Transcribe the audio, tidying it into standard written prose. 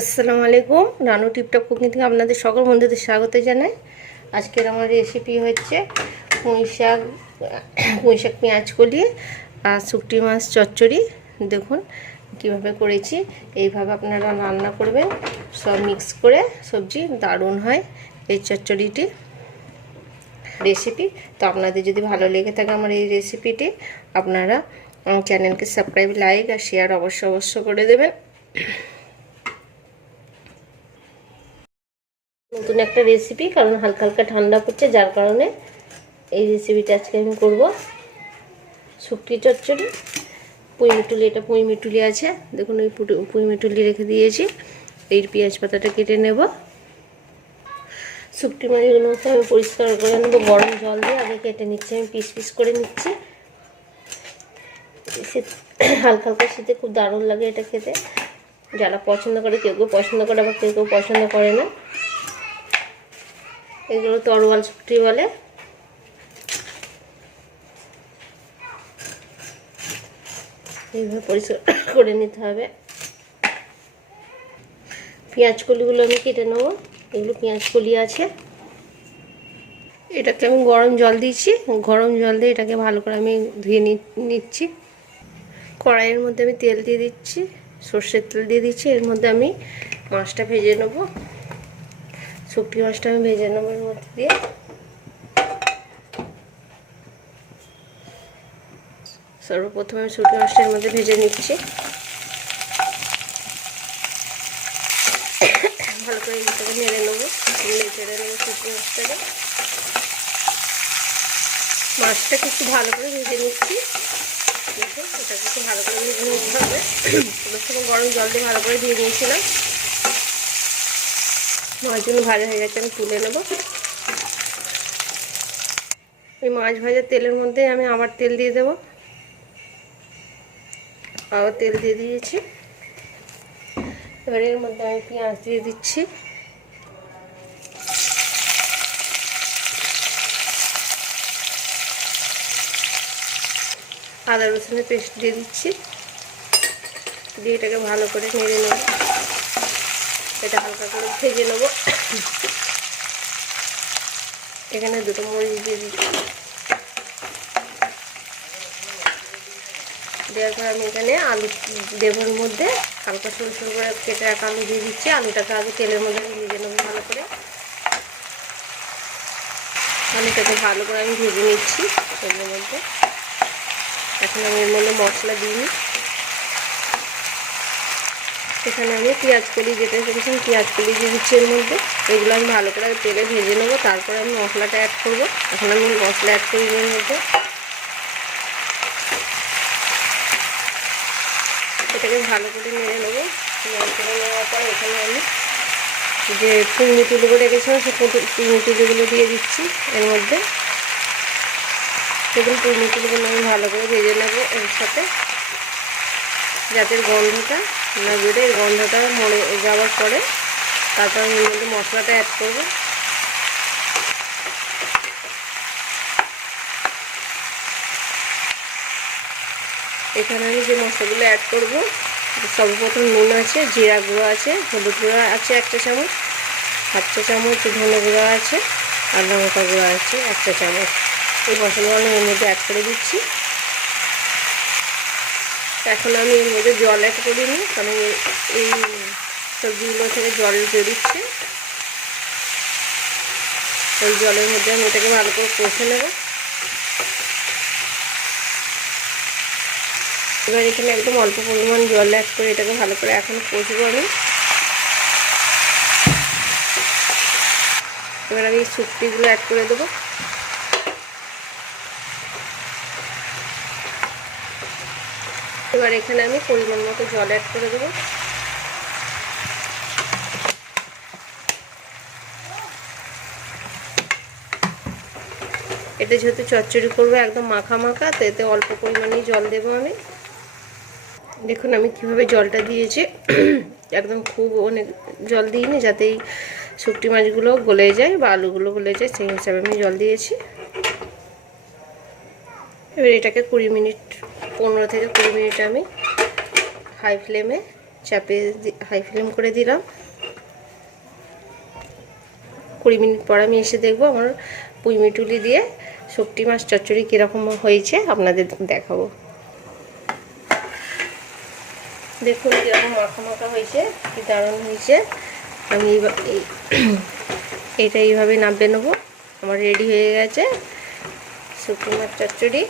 আসসালামু আলাইকুম। Ranu tiptop cooking থেকে আপনাদের সকল বন্ধুদের স্বাগত জানাই। আজকের আমার রেসিপি হচ্ছে পুঁইশাক পেঁয়াজ কলিয়ে আর শুকটি মাছ চচ্চড়ি। দেখুন কিভাবে করেছি, এইভাবে আপনারা রান্না করবেন, সব মিক্স করে সবজি, দারুণ হয় এই চচ্চড়িটি রেসিপি। তো আপনাদের যদি ভালো লেগে থাকে আমার এই রেসিপিটি, আপনারা চ্যানেলকে সাবস্ক্রাইব, লাইক আর শেয়ার অবশ্য করে দেবেন। নতুন একটা রেসিপি, কারণ হালকা হালকা ঠান্ডা পড়ছে, যার কারণে এই রেসিপিটা আজকে আমি করব। শুকটি চচ্চড়ি, পুঁইমিটুলি, এটা পুঁইমিটুলি আছে, দেখুন ওই পুঁইমিটুলি রেখে দিয়েছি। এই পেঁয়াজ পাতাটা কেটে নেব। শুকটি মাছগুলোকে আমি পরিষ্কার করে নেবো, গরম জল দিয়ে আগে কেটে নিচ্ছি। আমি পিস পিস করে নিচ্ছি। হালকা হালকা শীতে খুব দারুণ লাগে এটা খেতে। যারা পছন্দ করে, কেউ কেউ পছন্দ করে, আবার কেউ কেউ পছন্দ করে না। এগুলো তরোয়াল শুকটি বলে। এইভাবে পরিষ্কার করে নিতে হবে। পেঁয়াজ কলিগুলো আমি কেটে নেবো। এগুলো পেঁয়াজ কলি আছে। এটাকে আমি গরম জল দিয়েছি, গরম জল দিয়ে এটাকে ভালো করে আমি ধুয়ে নিচ্ছি। কড়াইয়ের মধ্যে আমি তেল দিয়ে দিচ্ছি, সর্ষের তেল দিয়ে দিচ্ছি। এর মধ্যে আমি মাছটা ভেজে নেব, শুকটি মাছটা আমি ভেজে নেবো এর মধ্যে দিয়ে। সর্বপ্রথমে আমি শুকটি মাছটা এর মধ্যে ভেজে নিচ্ছি। ভালো করে এটাকে নেড়ে নেবো, নেড়ে নেবো শুকটি মাছটাকে। মাছটাকে একটু ভালো করে ভেজে নিচ্ছি। দেখুন এটাকে একটু ভালো করে ভেজে নিতে হবে। প্রথমে গরম জল দিয়ে ভালো করে ধুয়ে নিয়েছিলাম। মাছগুলো ভাজা হয়ে গেছে, আমি তুলে নেব। এই মাছ ভাজার তেলের মধ্যে আমি আবার তেল দিয়ে দেবো। আবার তেল দিয়ে দিয়েছি। এবার এর মধ্যে আমি পেঁয়াজ দিয়ে দিচ্ছি। আদা রসুনের পেস্ট দিয়ে দিচ্ছি, দিয়ে এটাকে ভালো করে নেড়ে নেব। এটা হালকা করে ভেজে নেব। এখানে দুটো মরিচ দিয়ে দিচ্ছি। দেওয়ার পর আমি এখানে আলু দেবর মধ্যে হালকা সরু সরু করে কেটে এক আলু দিয়ে দিচ্ছি। আলুটাকে আগে তেলের মধ্যে আমি ভেজে নেবো ভালো করে। আলুটাকে ভালো করে আমি ভেজে নিচ্ছি তেলের মধ্যে। এখন আমি এর মধ্যে মশলা দিইনি। এখানে আমি পেঁয়াজ কলি যেটা রেখেছিলাম, পেঁয়াজ কলি দিয়ে দিচ্ছি এর মধ্যে। এগুলো আমি ভালো করে তেলে ভেজে নেবো, তারপরে আমি মশলাটা অ্যাড করবো। এখন আমি মশলা অ্যাড করি এর মধ্যে। এটাকে ভালো করে নেড়ে নেবো। নেড়ে করে নেওয়ার পর এখানে আমি যে পুঁইমিটুলিগুলো রেখেছিলাম, সেই পুঁইমিটুলিগুলো দিয়ে দিচ্ছি এর মধ্যে। দেখুন পুঁইমিটুলিগুলো আমি ভালো করে ভেজে নেবো এর সাথে, যাতে গন্ধটা না বেরোয়। গন্ধটা মরে যাওয়ার পরে তারপর আমি এর মধ্যে মশলাটা অ্যাড করবো। এখানে আমি যে মশলাগুলো অ্যাড করবো, সর্বপ্রথম নুন আছে, জিরা গুঁড়ো আছে, হলুদ গুঁড়ো আছে 1 চা চামচ, 1/2 চা চামচ ধনে গুঁড়ো আছে, আর লঙ্কা গুঁড়ো আছে 1 চা চামচ। এই মশলাগুলো আমি এর মধ্যে অ্যাড করে দিচ্ছি। এখন আমি এর মধ্যে জল অ্যাড করিনি, কারণ এই সবজিগুলো থেকে জল বেরোচ্ছে। ওই জলের মধ্যে আমি এটাকে ভালো করে কষে নেব। এবার এখানে একদম অল্প পরিমাণ জল অ্যাড করে এটাকে ভালো করে এখন কষবো আমি। এবার আমি শুকটিগুলো অ্যাড করে দেবো। এবার এখানে আমি পরিমাণ মতো জল অ্যাড করে দেবো। এটা যেহেতু চচ্চড়ি করবো একদম মাখা মাখা, তো এতে অল্প পরিমাণেই জল দেবো আমি। দেখুন আমি কিভাবে জলটা দিয়েছি, একদম খুব অনেক জল দিইনি, যাতে এই শুকটি মাছগুলো গলে যায় বা আলুগুলো গলে যায়, সেই হিসাবে আমি জল দিয়েছি। এবার এটাকে 15 থেকে 20 মিনিট আমি হাই ফ্লেমে চাপে হাই ফ্লেম করে দিলাম। 20 মিনিট পর আমি এসে দেখবো আমার পুঁই মিটুলি দিয়ে শুকটি মাছ চচ্চড়ি কীরকম হয়েছে আপনাদের দেখাবো। দেখুন কীরকম মাখা মাখা হয়েছে, কি দারুণ হয়েছে। আমি এটা এইভাবে নামিয়ে নেবো। আমার রেডি হয়ে গেছে শুকটি মাছ চচ্চড়ি।